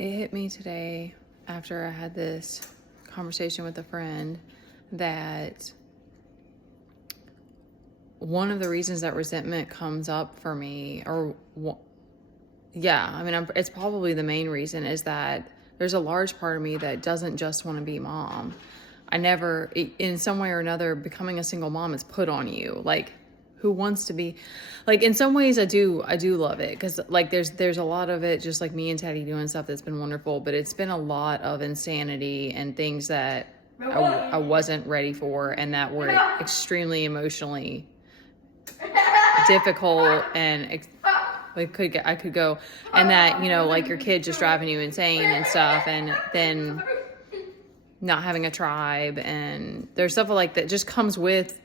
It hit me today after I had this conversation with a friend that one of the reasons that resentment comes up for me, it's probably the main reason, is that there's a large part of me that doesn't just want to be mom. In some way or another, becoming a single mom is put on you. Like, who wants to be, like, in some ways I do love it, because like there's a lot of it, just like me and Teddy doing stuff that's been wonderful, but it's been a lot of insanity and things that I wasn't ready for, and that were extremely emotionally difficult, and I could go, and that, like your kid just driving you insane and stuff, and then not having a tribe, and there's stuff like that just comes with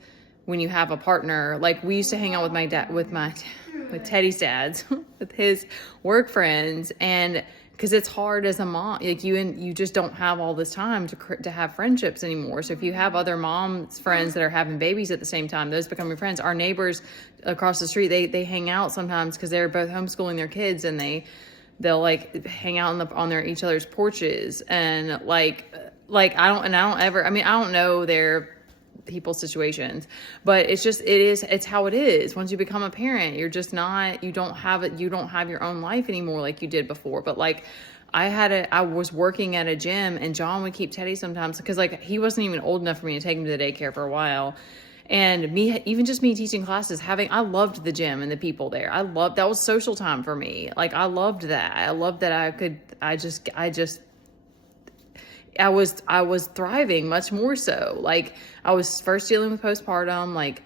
when you have a partner. Like, we used to hang out with my dad, with Teddy's dad's, with his work friends, and because it's hard as a mom, like you just don't have all this time to have friendships anymore. So if you have other moms friends that are having babies at the same time, those become your friends. Our neighbors across the street, they hang out sometimes because they're both homeschooling their kids, and they'll like hang out on each other's porches, and I don't know their people's situations, but it's how it is. Once you become a parent, you don't have your own life anymore like you did before. But like, I was working at a gym, and John would keep Teddy sometimes, because like he wasn't even old enough for me to take him to the daycare for a while. And even just me teaching classes, I loved the gym and the people there. That was social time for me. Like, I loved that. I loved that I was thriving much more so. Like, I was first dealing with postpartum, like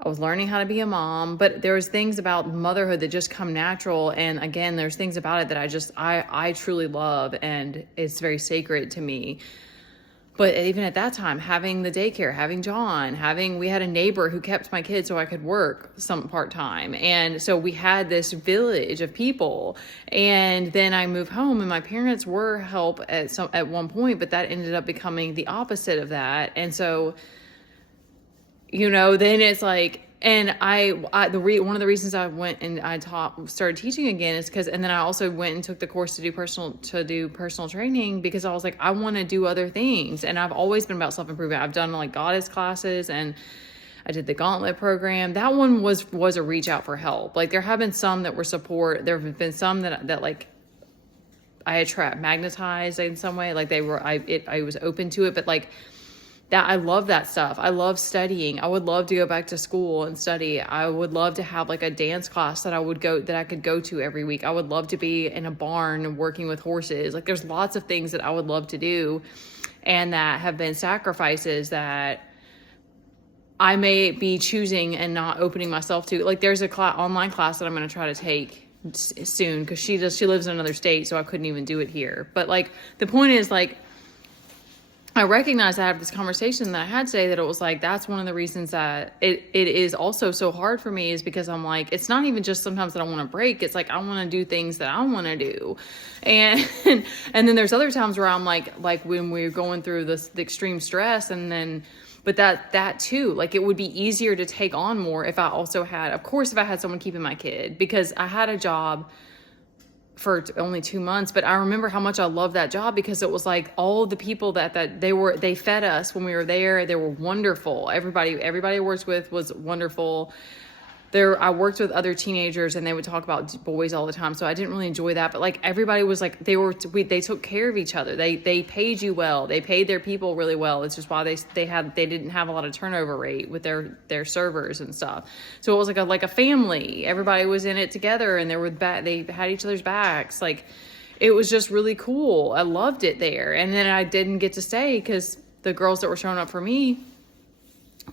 I was learning how to be a mom, but there was things about motherhood that just come natural. And again, there's things about it that I truly love, and it's very sacred to me. But even at that time, having the daycare, having John, we had a neighbor who kept my kids so I could work some part-time. And so we had this village of people. And then I moved home, and my parents were help at one point, but that ended up becoming the opposite of that. And so, then it's like, and one of the reasons I went and started teaching again is because, and then I also went and took the course to do personal training, because I was like, I want to do other things. And I've always been about self-improvement. I've done like goddess classes, and I did the gauntlet program. That one was a reach out for help. Like, there have been some that were support. There have been some that like I attract magnetized in some way. Like I was open to it, but like, that I love that stuff. I love studying. I would love to go back to school and study. I would love to have like a dance class that I could go to every week. I would love to be in a barn working with horses. Like, there's lots of things that I would love to do, and that have been sacrifices that I may be choosing and not opening myself to. Like, there's a online class that I'm going to try to take soon, because she lives in another state, so I couldn't even do it here. But like, the point is, like, I recognize I have this conversation that I had today, that it was like, that's one of the reasons that it is also so hard for me, is because I'm like, it's not even just sometimes that I want to break. It's like, I want to do things that I want to do. And then there's other times where I'm like when we're going through the extreme stress, but that too, like, it would be easier to take on more if I had someone keeping my kid, because I had a job for only 2 months, but I remember how much I loved that job, because it was like all the people that they fed us when we were there. They were wonderful. Everybody I worked with was wonderful. I worked with other teenagers, and they would talk about boys all the time, so I didn't really enjoy that. But like, everybody was like, they took care of each other. They paid you well. They paid their people really well. It's just why they didn't have a lot of turnover rate with their servers and stuff. So it was like a family. Everybody was in it together, and they had each other's backs. Like, it was just really cool. I loved it there. And then I didn't get to stay because the girls that were showing up for me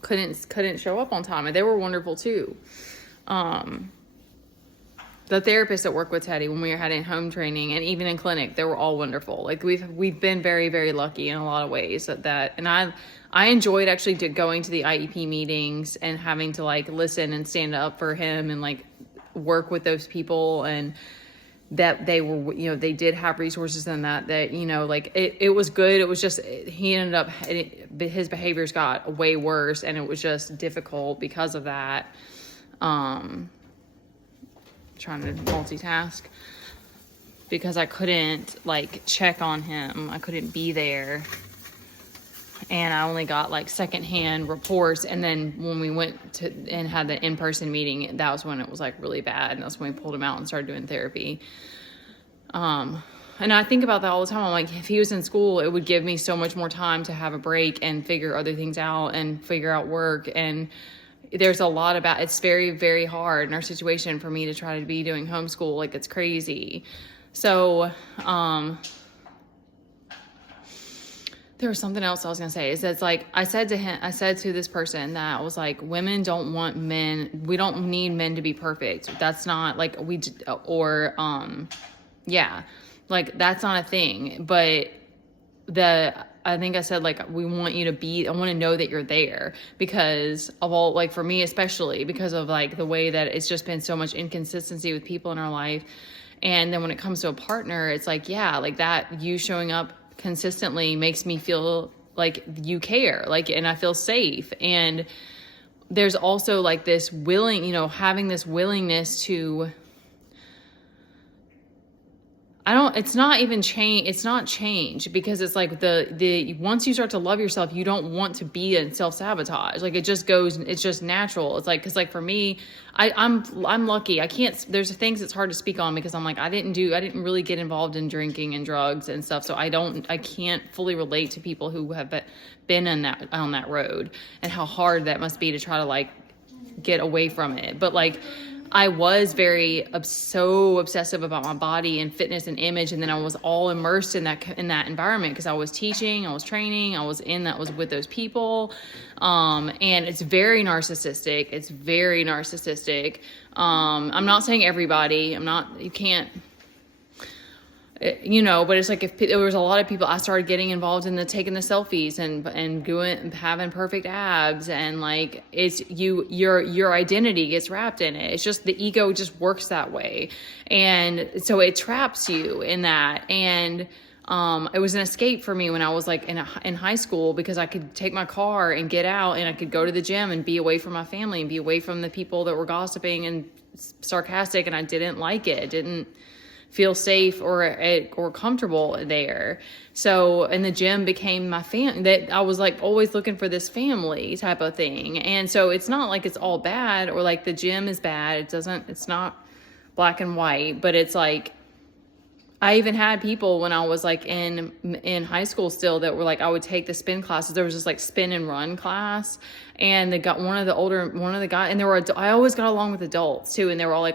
couldn't show up on time, and they were wonderful too. The therapists that work with Teddy when we were having home training, and even in clinic, they were all wonderful. Like, we've been very, very lucky in a lot of ways and I enjoyed actually going to the IEP meetings and having to like listen and stand up for him and like work with those people, and that they were, they did have resources, and that like it was good. It was just, he ended up, his behaviors got way worse, and it was just difficult because of that. Trying to multitask. because I couldn't like check on him. I couldn't be there. And I only got like secondhand reports. And then when we went to and had the in-person meeting, that was when it was like really bad. And that's when we pulled him out and started doing therapy. And I think about that all the time. I'm like, if he was in school, it would give me so much more time to have a break and figure other things out and figure out work. And there's a lot about, it's very, very hard in our situation for me to try to be doing homeschool. Like, it's crazy. So, there was something else I was going to say. Is that it's like, I said to this person that I was like, women don't want men. We don't need men to be perfect. That's not like yeah, like that's not a thing. But I think I said, like, we want you to be, I want to know that you're there because of all, like, for me, especially because of like the way that it's just been so much inconsistency with people in our life. And then when it comes to a partner, it's like, yeah, like that, you showing up consistently makes me feel like you care, like, and I feel safe. And there's also like this having this willingness to, it's not even change. It's not change because it's like once you start to love yourself, you don't want to be in self-sabotage. Like it's just natural. It's like, cause like for me, I'm lucky. There's things it's hard to speak on because I'm like, I didn't really get involved in drinking and drugs and stuff. So I can't fully relate to people who have been on that road and how hard that must be to try to like get away from it. But like, I was so obsessive about my body and fitness and image. And then I was all immersed in that environment because I was teaching, I was training, I was with those people. And it's very narcissistic. I'm not saying everybody, you can't, but it's like if there was a lot of people, I started getting involved in taking the selfies and having perfect abs, and like it's your identity gets wrapped in it. It's just the ego just works that way, and so it traps you in that. And it was an escape for me when I was like in high school because I could take my car and get out and I could go to the gym and be away from my family and be away from the people that were gossiping and sarcastic, and I didn't like it. I didn't feel safe or comfortable there. So, and the gym became my that I was like always looking for this family type of thing. And so it's not like it's all bad or like the gym is bad. It's not black and white, but it's like, I even had people when I was like in high school still that were like, I would take the spin classes. There was this like spin and run class, and they got one of the guys, and I always got along with adults too. And they were all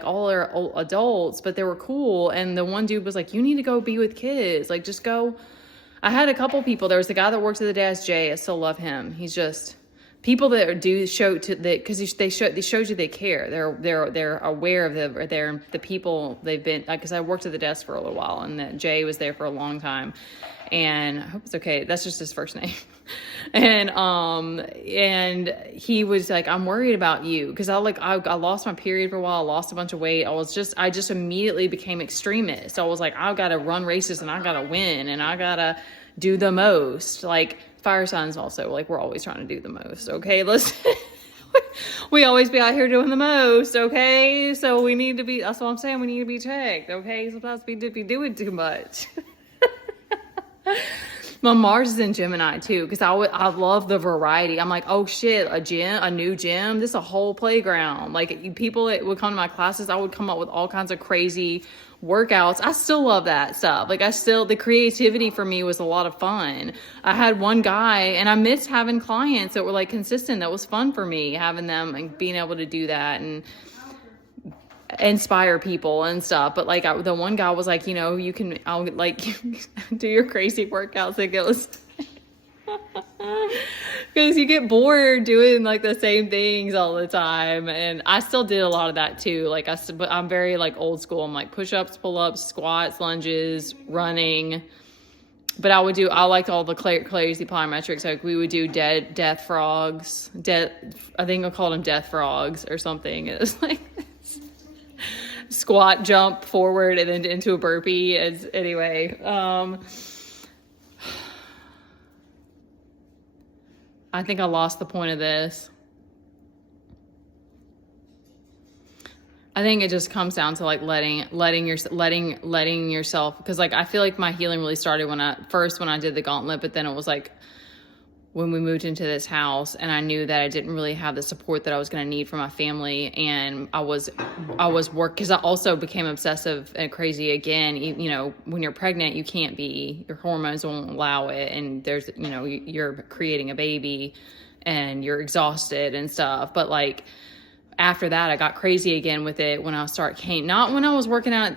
adults, but they were cool. And the one dude was like, you need to go be with kids. Like, just go. I had a couple people. There was the guy that worked at the desk, Jay. I still love him. He's just people that do show to the, because they shows you they care. They're aware of the people they've been, because I worked at the desk for a little while, and that Jay was there for a long time, and I hope it's okay. That's just his first name. And he was like, I'm worried about you because I lost my period for a while. I lost a bunch of weight. I just immediately became extremist. So I was like, I've got to run races and I got to win and I got to do the most. Like fire signs also, like we're always trying to do the most. Okay, listen. We always be out here doing the most, okay? So we need to be, that's what I'm saying, we need to be checked, okay? Sometimes we be doing too much. My Mars is in Gemini too, because I love the variety. I'm like, oh shit, a new gym, this is a whole playground. Like people that would come to my classes, I would come up with all kinds of crazy workouts. I still love that stuff. Like the creativity for me was a lot of fun. I had one guy, and I miss having clients that were like consistent. That was fun for me, having them and being able to do that and inspire people and stuff. But like the one guy was like, I'll like do your crazy workouts. It goes because you get bored doing like the same things all the time. And I still did a lot of that too. Like but I'm very like old school. I'm like push-ups, pull-ups, squats, lunges, running. But I liked all the crazy plyometrics. Like we would do death frogs. I think I called them death frogs or something. It was like squat, jump forward, and then into a burpee. Anyway, I think I lost the point of this. I think it just comes down to like letting yourself, because like I feel like my healing really started when I did the gauntlet, but then it was like when we moved into this house and I knew that I didn't really have the support that I was going to need from my family. And I was because I also became obsessive and crazy again. You know, when you're pregnant, you can't be, your hormones won't allow it. And there's, you know, you're creating a baby and you're exhausted and stuff. But like, after that, I got crazy again with it when I not when I was working out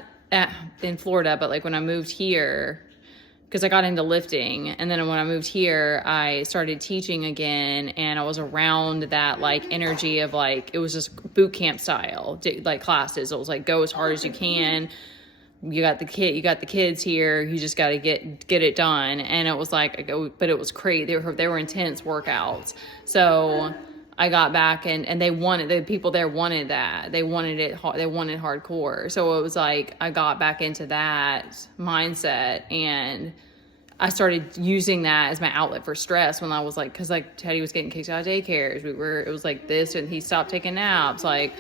in Florida, but like when I moved here, because I got into lifting. And then when I moved here, I started teaching again, and I was around that like energy of like, it was just boot camp style, like classes. It was like, go as hard as you can. You got the kids here. You just got to get it done. And it was like, but it was crazy. They were intense workouts. So I got back and the people there wanted that. They wanted it. They wanted hardcore. So it was like, I got back into that mindset, and I started using that as my outlet for stress when I was like, cause like Teddy was getting kicked out of daycares. It was like this, and he stopped taking naps. Like,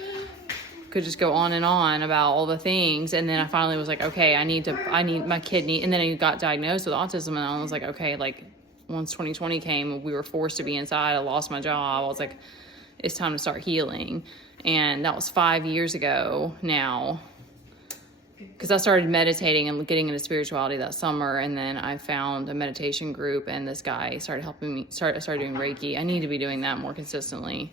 could just go on and on about all the things. And then I finally was like, okay, my kidney. And then I got diagnosed with autism, and I was like, okay, like, once 2020 came, we were forced to be inside. I lost my job. I was like, it's time to start healing. And that was 5 years ago now, because I started meditating and getting into spirituality that summer. And then I found a meditation group, and this guy started helping me. I started doing Reiki. I need to be doing that more consistently.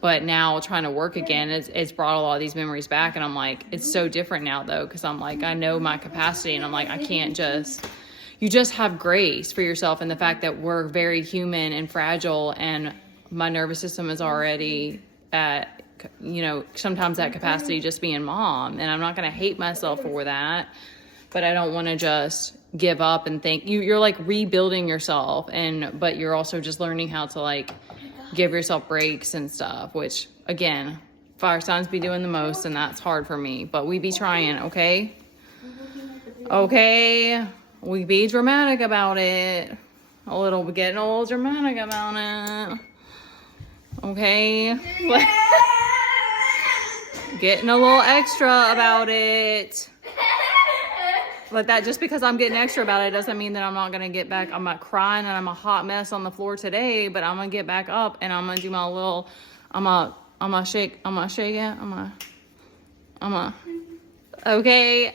But now trying to work again, it's brought a lot of these memories back. And I'm like, it's so different now though. Cause I'm like, I know my capacity, and I'm like, you just have grace for yourself. And the fact that we're very human and fragile, and my nervous system is already at, you know, sometimes at capacity just being mom. And I'm not going to hate myself for that, but I don't want to just give up and think you're like rebuilding yourself. But you're also just learning how to like give yourself breaks and stuff, which again, fire signs be doing the most, and that's hard for me, but we be trying. Okay, we be dramatic about it, getting a little dramatic about it. Okay, getting a little extra about it. But that, just because I'm getting extra about it doesn't mean that I'm not going to get back. I'm not crying and I'm a hot mess on the floor today, but I'm going to get back up and I'm going to do my little, I'm going to shake it. Okay.